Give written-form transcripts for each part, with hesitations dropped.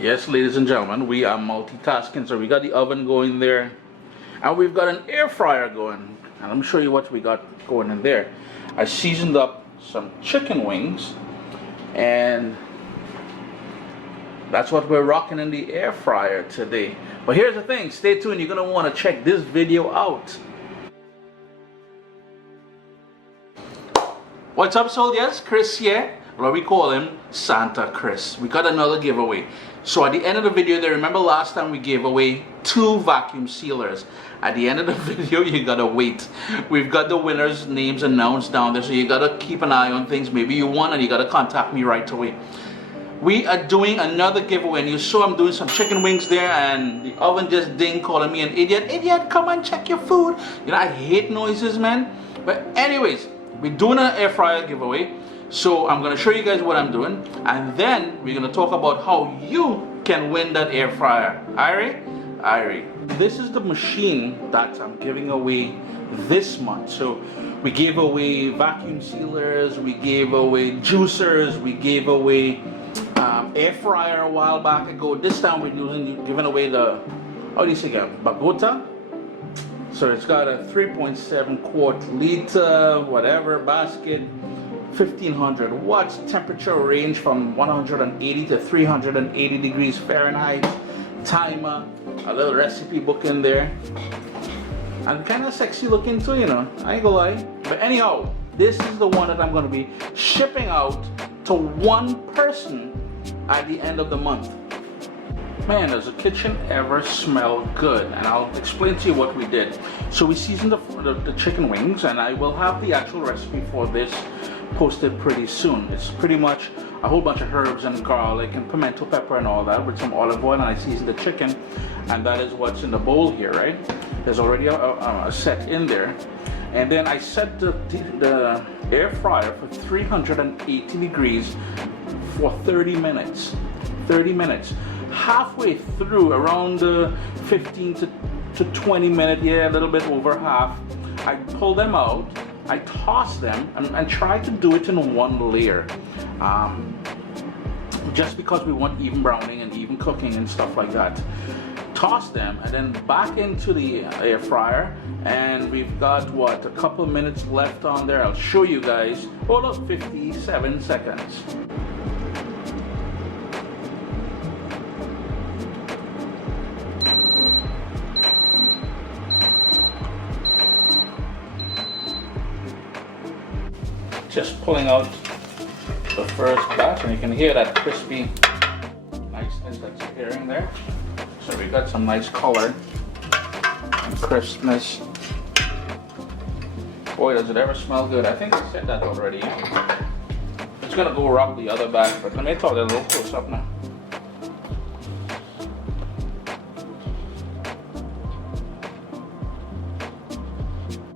Yes, ladies and gentlemen, we are multitasking. So we got the oven going there, and we've got an air fryer going. And let me show you what we got going in there. I seasoned up some chicken wings, and that's what we're rocking in the air fryer today. But here's the thing, stay tuned, you're gonna want to check this video out. What's up, soldiers? Chris here. Well, we call him Santa Chris. We got another giveaway. So at the end of the video there, remember last time we gave away 2 vacuum sealers. At the end of the video, you gotta wait. We've got the winners' names announced down there, so you gotta keep an eye on things. Maybe you won and you gotta contact me right away. We are doing another giveaway, and you saw I'm doing some chicken wings there, and the oven just dinged, calling me an idiot. Idiot, come and check your food. You know, I hate noises, man. But anyways, we're doing an air fryer giveaway. So I'm going to show you guys what I'm doing, and then we're going to talk about how you can win that air fryer. Alright? This is the machine that I'm giving away this month. So we gave away vacuum sealers, we gave away juicers, we gave away air fryer a while back ago. This time we're giving away the, how do you say it, Bagota. So it's got a 3.7 quart liter, whatever, basket. 1500 watts, temperature range from 180 to 380 degrees Fahrenheit, timer, a little recipe book in there, and kind of sexy looking too, you know, I ain't gonna lie. But anyhow, this is the one that I'm gonna be shipping out to 1 person at the end of the month. Man, does the kitchen ever smell good? And I'll explain to you what we did. So we seasoned the chicken wings, and I will have the actual recipe for this posted pretty soon. It's pretty much a whole bunch of herbs and garlic and pimento pepper and all that with some olive oil, and I seasoned the chicken, and that is what's in the bowl here, right? There's already a set in there, and then I set the air fryer for 380 degrees for 30 minutes. 30 minutes. Halfway through, around the 15 to 20 minute, yeah, a little bit over half, I pull them out, I toss them, and try to do it in 1 layer. Just because we want even browning and even cooking and stuff like that. Toss them and then back into the air fryer, and we've got what, a couple minutes left on there. I'll show you guys. Oh look, 57 seconds. Just pulling out the first batch, and you can hear that crispy niceness that's appearing there. So we got some nice color and crispness. Boy, does it ever smell good. I think I said that already. It's gonna go rock the other batch, but let me talk a little close up now.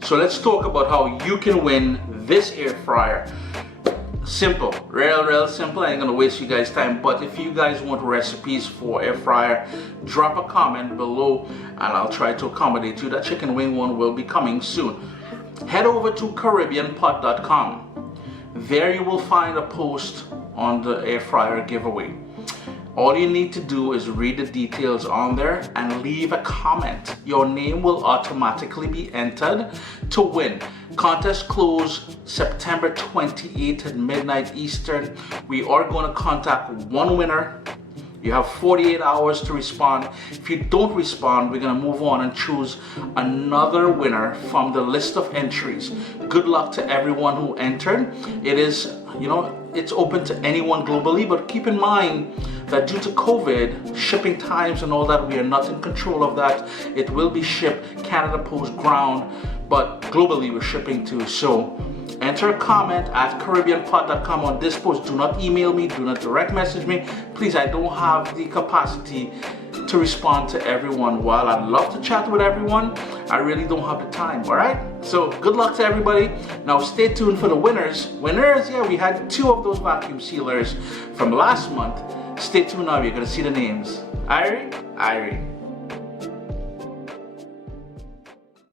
So let's talk about how you can win this air fryer. Simple, real simple. I ain't gonna waste you guys time, but if you guys want recipes for air fryer, drop a comment below and I'll try to accommodate you. That chicken wing one will be coming soon. Head over to caribbeanpot.com. There you will find a post on the air fryer giveaway. All you need to do is read the details on there and leave a comment. Your name will automatically be entered to win. Contest close September 28th at midnight Eastern. We are going to contact 1 winner. You have 48 hours to respond. If you don't respond, we're going to move on and choose another winner from the list of entries. Good luck to everyone who entered. It is, you know, it's open to anyone globally, but keep in mind that due to COVID, shipping times and all that, we are not in control of that. It will be shipped Canada Post ground, but globally we're shipping too. So enter a comment at caribbeanpot.com on this post. Do not email me, do not direct message me. Please, I don't have the capacity to respond to everyone. While I'd love to chat with everyone, I really don't have the time, all right? So good luck to everybody. Now stay tuned for the winners. Yeah, we had 2 of those vacuum sealers from last month. Stay tuned now, you're gonna see the names. Irie.